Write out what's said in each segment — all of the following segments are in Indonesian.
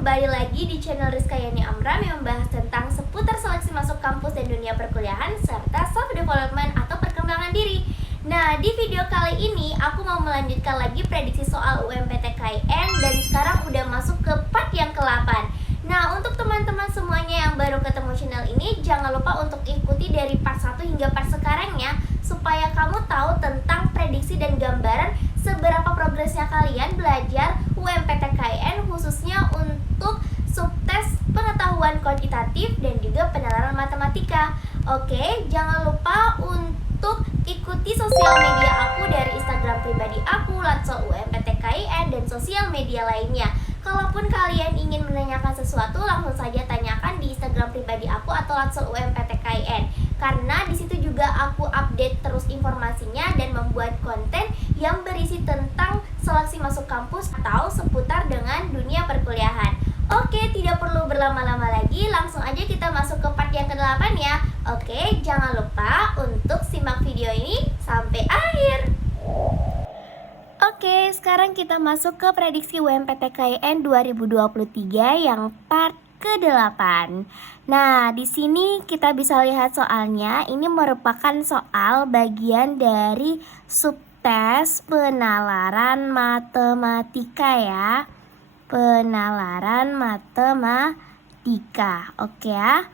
kembali lagi di channel Rizka Yani Amram yang membahas tentang seputar seleksi masuk kampus dan dunia perkuliahan serta self-development atau perkembangan diri. Nah, di video kali ini aku mau melanjutkan lagi prediksi soal UMPTKIN dan sekarang udah masuk ke part yang ke-8. Nah, untuk teman-teman semuanya yang baru ketemu channel ini, jangan lupa untuk ikuti dari part 1 hingga part sekarang ya, supaya kamu tahu tentang prediksi dan gambaran seberapa progresnya kalian belajar UMPTKIN khususnya untuk subtes pengetahuan kuantitatif dan juga penalaran matematika. Oke, jangan lupa untuk ikuti sosial media aku dari Instagram pribadi aku, Latsol UMPTKIN, dan sosial media lainnya. Kalaupun kalian ingin menanyakan sesuatu, langsung saja tanyakan di Instagram pribadi aku atau Latsol UMPTKIN. Karena di situ juga aku update terus informasinya dan membuat konten yang berisi tentang seleksi masuk kampus atau seputar dengan dunia perkuliahan. Oke, tidak perlu berlama-lama lagi, langsung aja kita masuk ke part yang ke-8 ya. Oke, jangan lupa untuk simak video ini sampai akhir. Oke, sekarang kita masuk ke prediksi UMPTKIN 2023 yang part ke-8. Nah, di sini kita bisa lihat soalnya. Ini merupakan soal bagian dari subtes penalaran matematika ya. Penalaran matematika. Oke ya.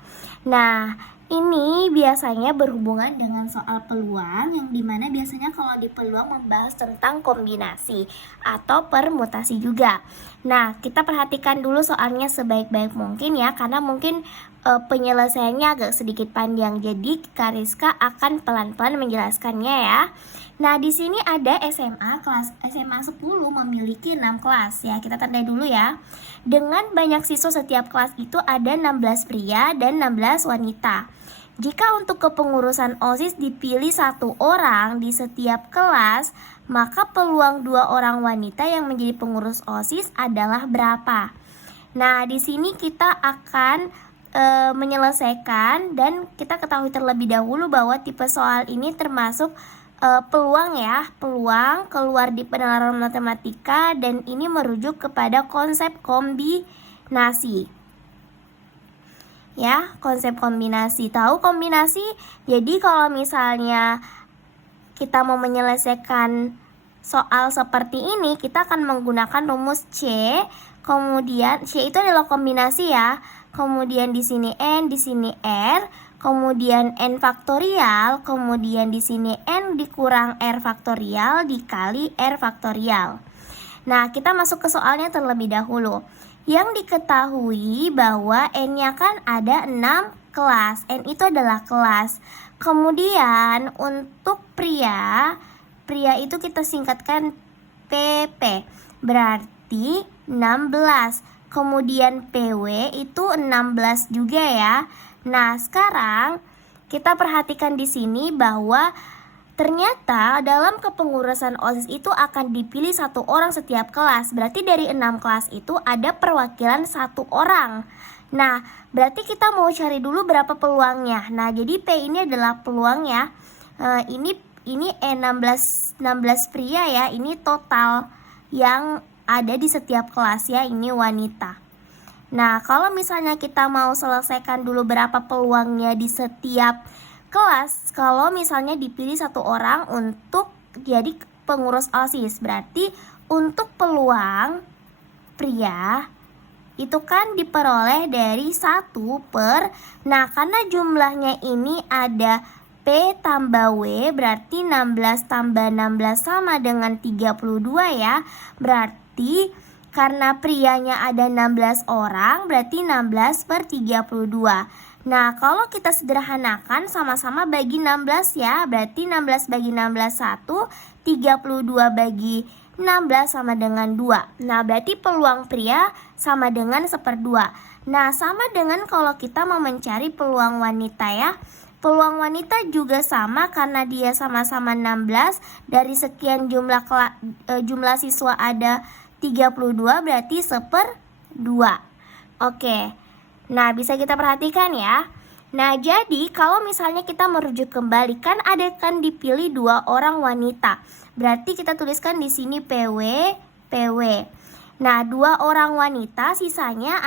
Nah, ini biasanya berhubungan dengan soal peluang, yang dimana biasanya kalau di peluang membahas tentang kombinasi atau permutasi juga. Nah, kita perhatikan dulu soalnya sebaik-baik mungkin ya, karena mungkin penyelesaiannya agak sedikit panjang. Jadi Kak Rizka akan pelan-pelan menjelaskannya ya. Nah, di sini ada SMA kelas SMA 10 memiliki 6 kelas ya. Kita tandai dulu ya. Dengan banyak siswa setiap kelas itu ada 16 pria dan 16 wanita. Jika untuk kepengurusan OSIS dipilih 1 orang di setiap kelas, maka peluang 2 orang wanita yang menjadi pengurus OSIS adalah berapa? Nah, di sini kita akan menyelesaikan, dan kita ketahui terlebih dahulu bahwa tipe soal ini termasuk peluang ya, peluang keluar di penalaran matematika, dan ini merujuk kepada konsep kombinasi. Ya, konsep kombinasi. Tahu kombinasi? Jadi kalau misalnya kita mau menyelesaikan soal seperti ini, kita akan menggunakan rumus C. Kemudian C itu adalah kombinasi ya. Kemudian di sini N, di sini R, kemudian N faktorial, kemudian di sini N dikurang R faktorial dikali R faktorial. Nah, kita masuk ke soalnya terlebih dahulu. Yang diketahui bahwa N-nya kan ada 6 kelas. N itu adalah kelas. Kemudian untuk pria itu kita singkatkan PP. Berarti 16. Kemudian PW itu 16 juga ya. Nah, sekarang kita perhatikan di sini bahwa ternyata dalam kepengurusan OSIS itu akan dipilih 1 orang setiap kelas. Berarti dari 6 kelas itu ada perwakilan 1 orang. Nah, berarti kita mau cari dulu berapa peluangnya. Nah, jadi P ini adalah peluang ya. Ini 16 pria ya. Ini total yang ada di setiap kelas ya, ini wanita. Nah, kalau misalnya kita mau selesaikan dulu berapa peluangnya di setiap kelas, kalau misalnya dipilih 1 orang untuk jadi pengurus OSIS, berarti untuk peluang pria itu kan diperoleh dari 1 per, nah karena jumlahnya ini ada P tambah W, berarti 16 tambah 16 sama dengan 32 ya. Berarti karena prianya ada 16 orang, berarti 16 per 32. Nah, kalau kita sederhanakan sama-sama bagi 16 ya. Berarti 16 bagi 16 1, 32 bagi 16 sama dengan 2. Nah, berarti peluang pria sama dengan 1/2. Nah, sama dengan kalau kita mau mencari peluang wanita ya. Peluang wanita juga sama karena dia sama-sama 16, dari sekian jumlah siswa ada 32, berarti 1/2. Oke. Nah, bisa kita perhatikan ya. Nah, jadi kalau misalnya kita merujuk kembali, kan dipilih 2 orang wanita. Berarti kita tuliskan di sini PW. Nah, 2 orang wanita, sisanya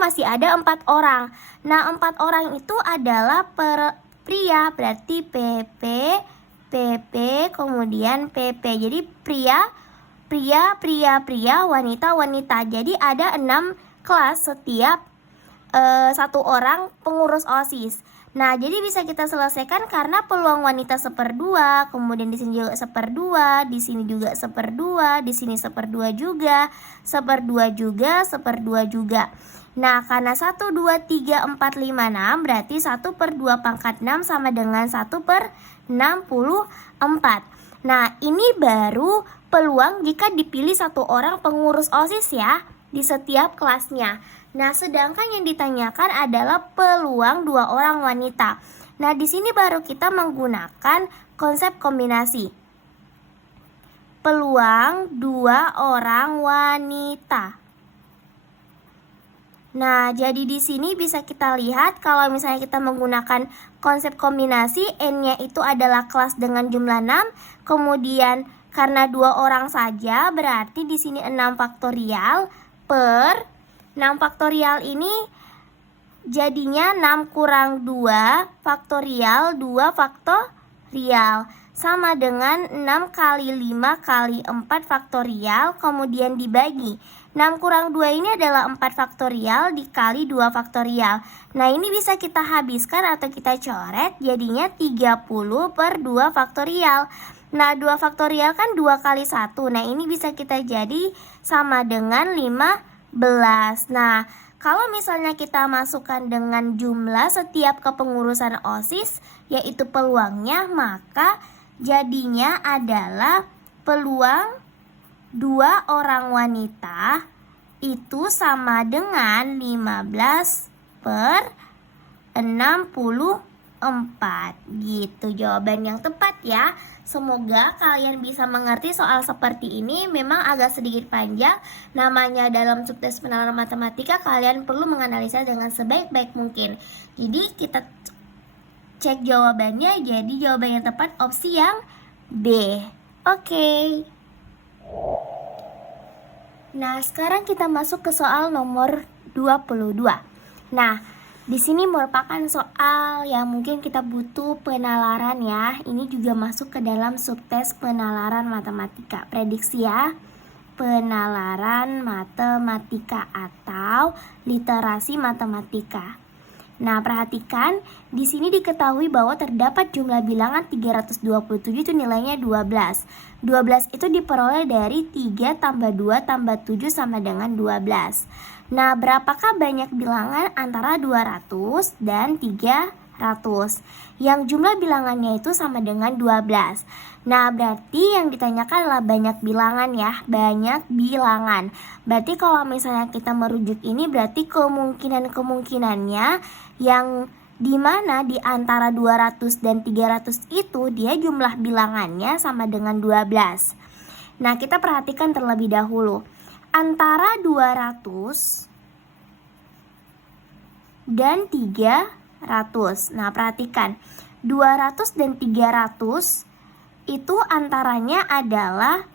masih ada 4 orang. Nah, 4 orang itu adalah pria, berarti PP, kemudian PP. Jadi pria, wanita. Jadi ada 6 kelas setiap 1 orang pengurus OSIS. Nah, jadi bisa kita selesaikan karena peluang wanita 1/2, kemudian di sini juga 1/2, di sini juga 1/2, di sini 1/2 juga, 1/2 juga, 1/2 juga. Nah, karena 1, 2, 3, 4, 5, 6, berarti 1/2 pangkat 6 sama dengan 1/64. Nah, ini baru peluang jika dipilih 1 orang pengurus OSIS ya, di setiap kelasnya. Nah, sedangkan yang ditanyakan adalah peluang 2 orang wanita. Nah, di sini baru kita menggunakan konsep kombinasi. Peluang 2 orang wanita. Nah, jadi di sini bisa kita lihat kalau misalnya kita menggunakan konsep kombinasi, N-nya itu adalah kelas dengan jumlah 6, kemudian karena 2 orang saja, berarti di sini 6 faktorial per 6 faktorial ini jadinya 6 kurang 2 faktorial 2 faktorial sama dengan 6 kali 5 kali 4 faktorial kemudian dibagi. 6 kurang 2 ini adalah 4 faktorial dikali 2 faktorial. Nah, ini bisa kita habiskan atau kita coret jadinya 30/2 faktorial. Nah, 2 faktorial kan 2 kali 1. Nah, ini bisa kita jadi sama dengan 15. Nah, kalau misalnya kita masukkan dengan jumlah setiap kepengurusan OSIS, yaitu peluangnya, maka jadinya adalah peluang 2 orang wanita itu sama dengan 15/64. Gitu jawaban yang tepat ya. Semoga kalian bisa mengerti soal seperti ini. Memang agak sedikit panjang. Namanya dalam subtes penalaran matematika, kalian perlu menganalisa dengan sebaik-baik mungkin. Jadi kita cek jawabannya. Jadi jawaban yang tepat opsi yang B. Oke. Nah, sekarang kita masuk ke soal nomor 22. Nah, di sini merupakan soal yang mungkin kita butuh penalaran ya. Ini juga masuk ke dalam subtes penalaran matematika. Prediksi ya. Penalaran matematika atau literasi matematika. Nah, perhatikan, di sini diketahui bahwa terdapat jumlah bilangan 327 itu nilainya 12. 12 itu diperoleh dari 3 tambah 2 tambah 7 sama dengan 12. Nah, berapakah banyak bilangan antara 200 dan 300? Yang jumlah bilangannya itu sama dengan 12. Nah, berarti yang ditanyakan adalah banyak bilangan ya, banyak bilangan. Berarti kalau misalnya kita merujuk ini berarti kemungkinannya yang dimana di antara 200 dan 300 itu dia jumlah bilangannya sama dengan 12. Nah, kita perhatikan terlebih dahulu. Antara 200 dan 300. Nah, perhatikan. 200 dan 300 itu antaranya adalah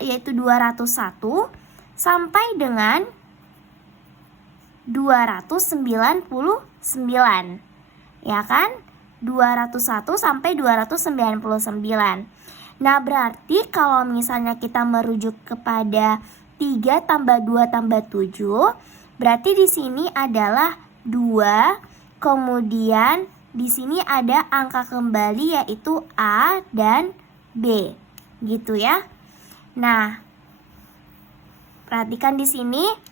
yaitu 201 sampai dengan 299. Ya kan? 201 sampai 299. Nah, berarti kalau misalnya kita merujuk kepada 3 tambah 2 tambah 7, berarti di sini adalah 2, kemudian di sini ada angka kembali yaitu A dan B. Gitu ya. Nah, perhatikan di sini.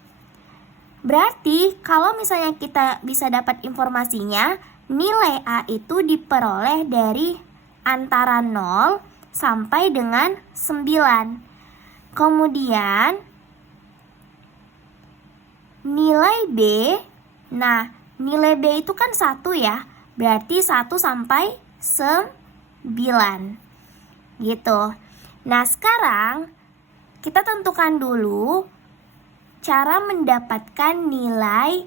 Berarti kalau misalnya kita bisa dapat informasinya, nilai A itu diperoleh dari antara 0 sampai dengan 9. Kemudian nilai B, nah nilai B itu kan 1 ya, berarti 1 sampai 9 gitu. Nah, sekarang kita tentukan dulu cara mendapatkan nilai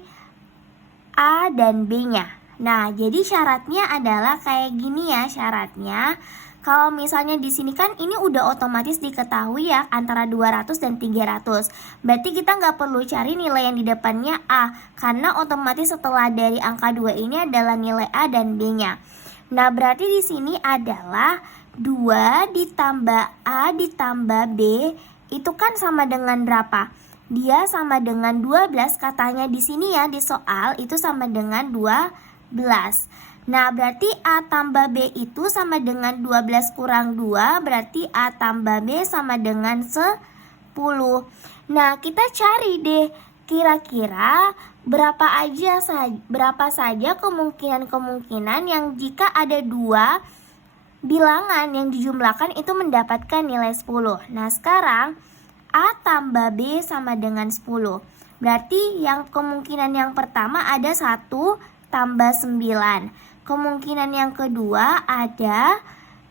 A dan B-nya. Nah, jadi syaratnya adalah kayak gini ya syaratnya. Kalau misalnya di sini kan ini udah otomatis diketahui ya antara 200 dan 300. Berarti kita nggak perlu cari nilai yang di depannya A, karena otomatis setelah dari angka 2 ini adalah nilai A dan B-nya. Nah, berarti di sini adalah 2 ditambah A ditambah B itu kan sama dengan berapa? Dia sama dengan 12, katanya di sini ya di soal itu sama dengan 12. Nah, berarti A tambah B itu sama dengan 12 kurang 2, berarti A tambah B sama dengan 10. Nah, kita cari deh kira-kira berapa saja kemungkinan-kemungkinan yang jika ada 2 bilangan yang dijumlahkan itu mendapatkan nilai 10. Nah, sekarang A tambah B sama dengan 10. Berarti yang kemungkinan yang pertama ada 1 tambah 9. Kemungkinan yang kedua ada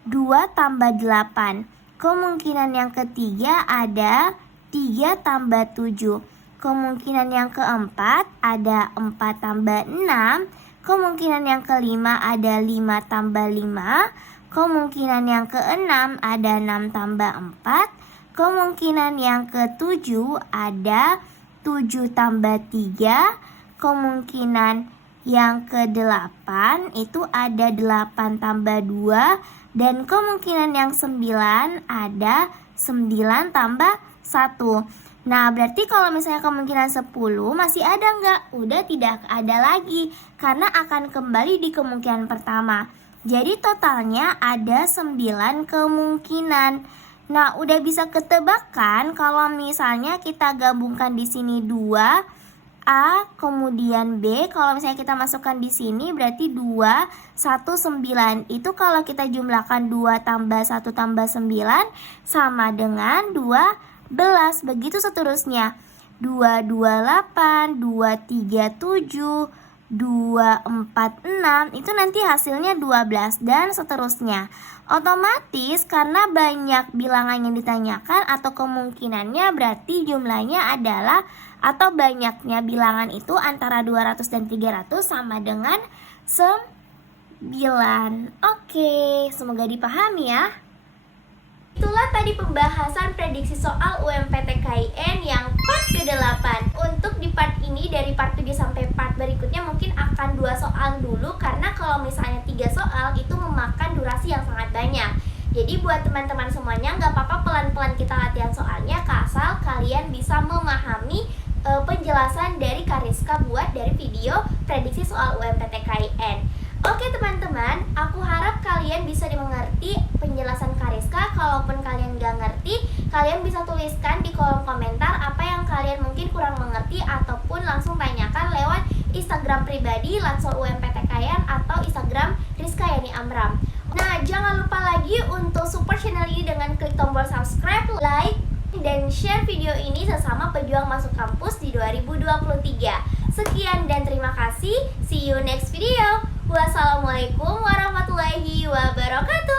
2 tambah 8. Kemungkinan yang ketiga ada 3 tambah 7. Kemungkinan yang keempat ada 4 tambah 6. Kemungkinan yang kelima ada 5 tambah 5. Kemungkinan yang keenam ada 6 tambah 4. Kemungkinan yang ketujuh ada 7 tambah 3. Kemungkinan yang ke-8 itu ada 8 tambah 2. Dan kemungkinan yang 9 ada 9 tambah 1. Nah, berarti kalau misalnya kemungkinan 10 masih ada nggak? Udah tidak ada lagi, karena akan kembali di kemungkinan pertama. Jadi totalnya ada 9 kemungkinan. Nah, udah bisa ketebak kan kalau misalnya kita gabungkan di sini 2 A kemudian B, kalau misalnya kita masukkan di sini berarti 2, 1, 9. Itu kalau kita jumlahkan 2 tambah 1 tambah 9 sama dengan 12. Begitu seterusnya. 2, 2, 8, 2, 3, 7, 2, 4, 6. Itu nanti hasilnya 12 dan seterusnya. Otomatis karena banyak bilangan yang ditanyakan atau kemungkinannya berarti jumlahnya adalah atau banyaknya bilangan itu antara 200 dan 300 sama dengan 9. Oke, semoga dipahami ya. Itulah tadi pembahasan prediksi soal UMPTKIN yang part ke-8. Untuk di part ini dari part 7 sampai part berikutnya mungkin akan 2 soal dulu, karena kalau misalnya 3 soal itu memakan durasi yang sangat banyak. Jadi buat teman-teman semuanya nggak apa-apa pelan-pelan kita latihan soalnya, asal kalian bisa memahami penjelasan dari Kariska buat dari video prediksi soal UMPTKIN. Oke teman-teman, aku harap kalian bisa dimengerti penjelasan Kariska. Kalaupun kalian nggak ngerti, kalian bisa tuliskan di kolom komentar apa yang kalian mungkin kurang mengerti, ataupun langsung tanyakan lewat Instagram pribadi Lansor UMPTKIN atau Instagram Rizka Yani Amram. Nah, jangan lupa lagi untuk support channel ini dengan klik tombol subscribe, like, dan share video ini sesama pejuang masuk kampus di 2023. Sekian dan terima kasih. See you next video. Wassalamualaikum warahmatullahi wabarakatuh.